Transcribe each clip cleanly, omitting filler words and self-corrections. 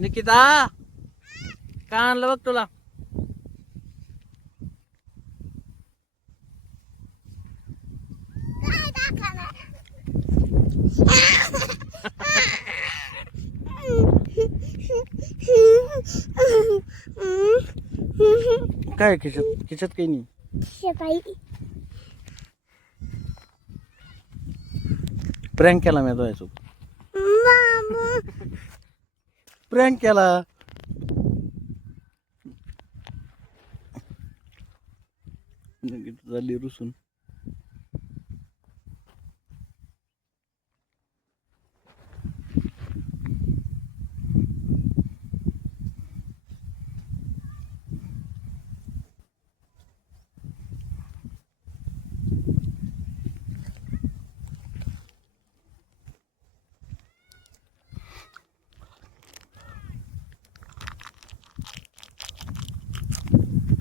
निकिता का आणलं बघ तुला. काय खिचत खिचत काही नाही. प्रँक केला मी तो प्रँक केला. झाली रुसून.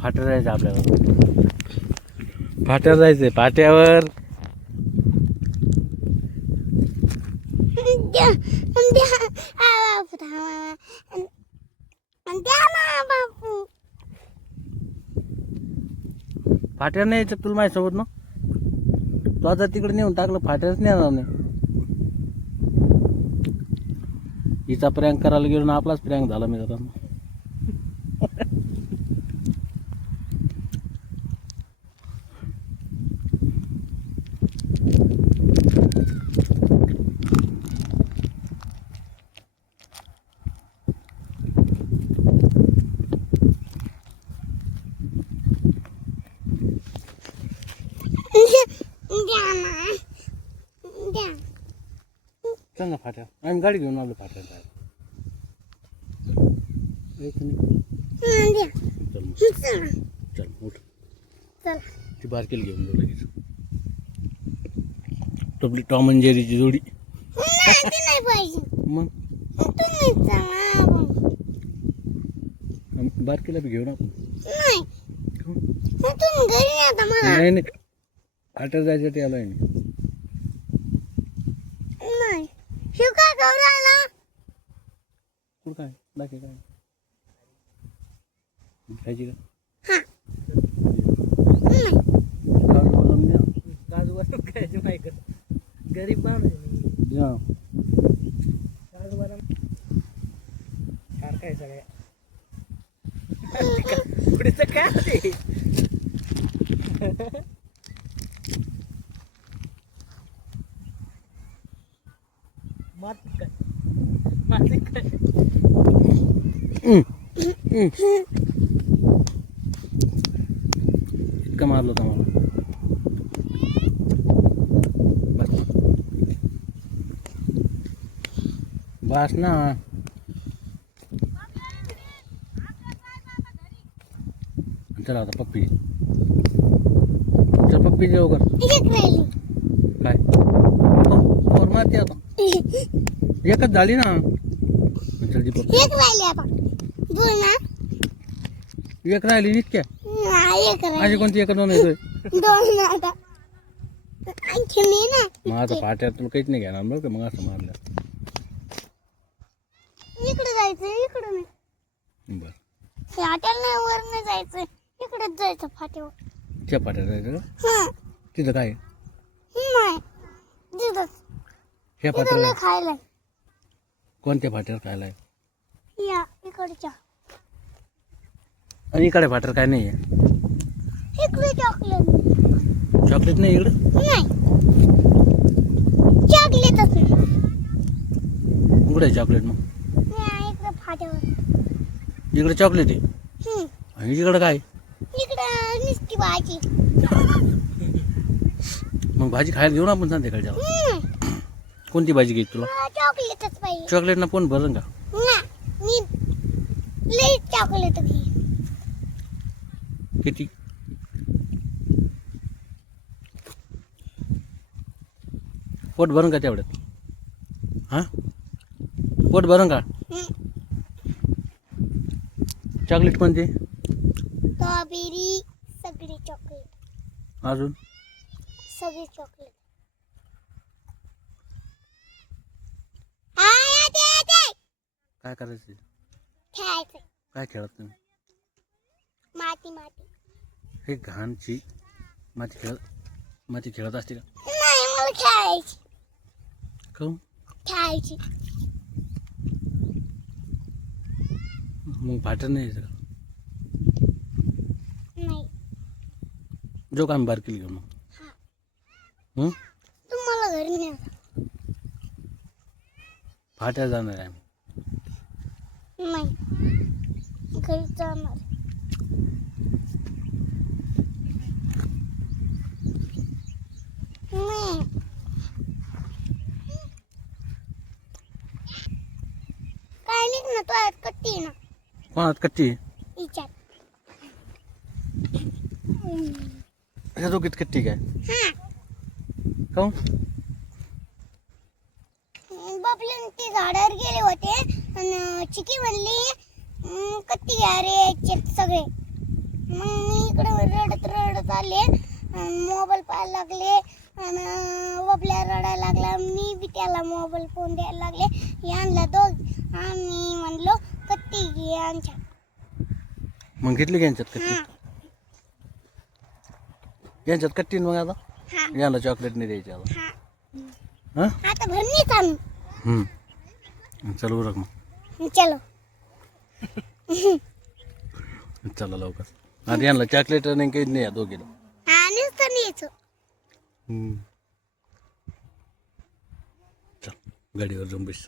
फाट्यावर जायचं आपल्याला. फाट्यावर जायचंय. फाट्यावर फाट्यावर नाही यायचं तुला माझ्यासोबत ना. तू आता तिकडे नेऊन टाकलं. फाट्यावरच नाही येणार नाही. हिचा प्रँक करायला गेलो ना आपलाच प्रँक झाला. मी आता चल ना फाट्यावर. आम्ही गाडी घेऊन आलो फाट्यावर. चल उठ. ती बारकेल घेऊन जाऊ लगेच. आपली टॉम अँड जेरीची जोडी. मग बारकेला बी घेऊन आपण. नाही नाही फाट्यावर जायचं ते आलोय मी. काय बाकी काय खायची का. काजू बदाम खायचे माहिती. गरीब माणूस काजू बदाम काय सगळ्या पुढेच काय ते. इतकं मारलं होतं मला. बस ना. चला आता पप्पी. चल पप्पी जेव कर. काय और मारते आता. एकच झाली ना. चल जी पप्पी. एक राहिली इतक्या. अशी कोणती एक दोन येतोय. मग आता फाट्यात तुला काहीच नाही घेणार बरं का. मग असं मारलं. इकडे जायचं. इकडे नाही. बरं फाट्याला नाही. वर नाही जायचं. इकडेच जायचं फाट्यावर. त्या फाट्यात जायचं का. तिथं काय नाही तिथंच. ह्या तिथं फाट्याला खायला. कोणत्या फाट्यावर खायला आहे. या इकडच्या. आणि इकडे फाट्यावर काय नाही आहे. इकडे चॉकलेट. चॉकलेट नाही इकडे. नाही चॉकलेटच नाही. कुठे आहे चॉकलेट मग. इकडे फाट्यावर. इकडे चॉकलेट आहे. आणि इकडे काय. इकडे नुसती भाजी. मग भाजी खायला घेऊन आपण संध्याकाळच्या. कोणती भाजी घ्यायची तुला. चॉकलेटच पाहिजे. चॉकलेट ना कोण भरण का. मी लई चॉकलेट घे. किती. पोट भरून का तेवढ्यात. हा पोट भरून का. चॉकलेट कोणते. स्ट्रॉबेरी. सगळी चॉकलेट. अजून सगळी चॉकलेट. काय करायचं खेळायचं. काय खेळत तुम्ही माती माती. हे घाणची माती खेळत असते का नाही मला खेळायची. काहून खेळायची. मग फाटत नाही यायचं का नाही. जो काम बारकील घेऊन मग हं? तुम्हाला घरी नाही. फाट्याला जाणार आहे आम्ही. नाही घरी जाणार. नाही. काय नाही ना, तो आज कट्टी आहे ना कोणात कट्टी हिच्यात. ह्या दोघीत कट्टी काय हा काहून बबलून ते झाडावर गेले होते आणि चिकी म्हणली कत्ती घ्या रे याच्यात सगळे. मग मी इकडे रडत रडत आले, मोबाईल पाहायला लागले आणि बबल्या रडायला लागला. मी बी त्याला मोबाईल फोन द्यायला लागले. हे आणला दोघ आम्ही म्हणलो कत्ती घे आमच्या. मग घेतली का यांच्यात कट्टी हा यांच्यात कट्टी मग आता हा याला चॉकलेट नाही द्यायची आता हा. हां आता भरणीच आणू. चल उरक मग चलो. चला लवकर आता यांना चॉकलेट नाही काही नाही या दोघीला हा नुसतं न्यायचं. चल गाडीवर जाऊन बस